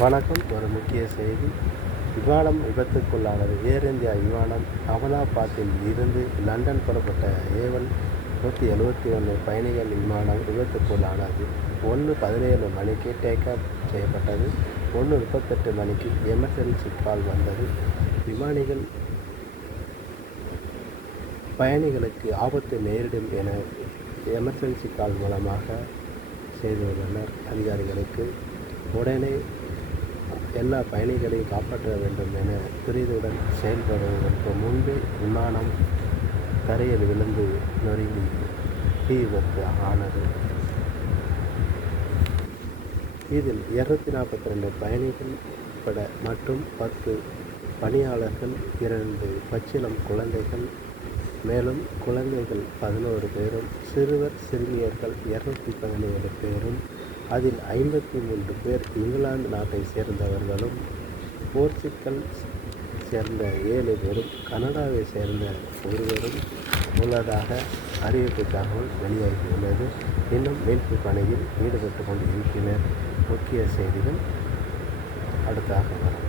வணக்கம். ஒரு முக்கிய செய்தி. விமானம் விபத்துக்குள்ளானது. ஏர் இந்தியா விமானம் அகமதாபாத்தில் இருந்து லண்டன் புறப்பட்ட A171 பயணிகள் விமானம் விபத்துக்குள்ளானது. 1:17 மணிக்கு டேக் ஆஃப் செய்யப்பட்டது. 1:38 மணிக்கு எமர்ஜென்சி கால் வந்தது. பயணிகளுக்கு ஆபத்து நேரிடும் என எமர்ஜென்சி கால் மூலமாக செய்துள்ளனர். அதிகாரிகளுக்கு உடனே எல்லா பயணிகளையும் காப்பாற்ற வேண்டும் என துரிதத்துடன் செயல்படுவதற்கு முன்பே விமானம் தரையில் விழுந்து நொறுங்கி தீ விபத்து ஆனது. இதில் 242 பயணிகள் உட்பட மற்றும் 10 பணியாளர்கள், 2 பச்சிளம் குழந்தைகள், மேலும் குழந்தைகள் 11 பேரும், சிறுவர் சிறுமியர்கள் 217 பேரும், அதில் 53 பேர் இங்கிலாந்து நாட்டை சேர்ந்தவர்களும், போர்ச்சுகல் சேர்ந்த 7 பேரும், கனடாவை சேர்ந்த ஒருவரும் உள்ளதாக அறிவிப்பு தகவல் வெளியாகியுள்ளது. இன்னும் மீட்பு பணியில் ஈடுபட்டு கொண்டிருக்கிறார். முக்கிய செய்திகள் அடுத்தாக வரும்.